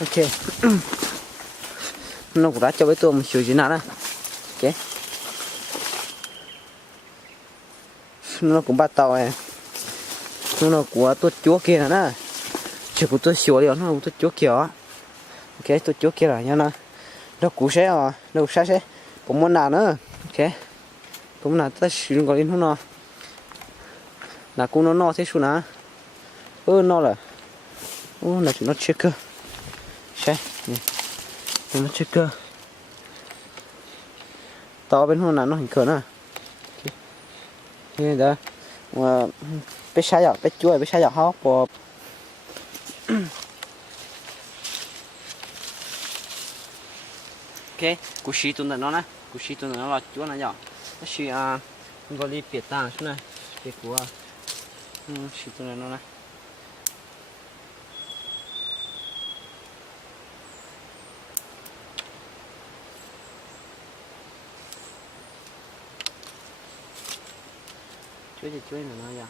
ok nó cũng đã cho với tôi một chiều gì nào đó ok nó cũng bắt tàu này nó của tôi chúa kia nè chỉ của tôi xíu liền nó tôi chúa kia ok tôi chúa kia là nha nó cũ sẽ à nó sẽ cũng muốn nào nữa ok cũng là ta sử dụng cái nó là cũng nó thế số nào nó là là chúng nó checker sẽ nó checker to bên hôm nào nó hình cỡ nè như đó mà bé sai giặc bé chuối bé sai giặc hóc bò ok cú xí tụi nó nè cú xí tụi nó là chúa này nhở nó xí gọi đi biệt tàng xuống này biệt của xí tụi nó nè chuối nó nhở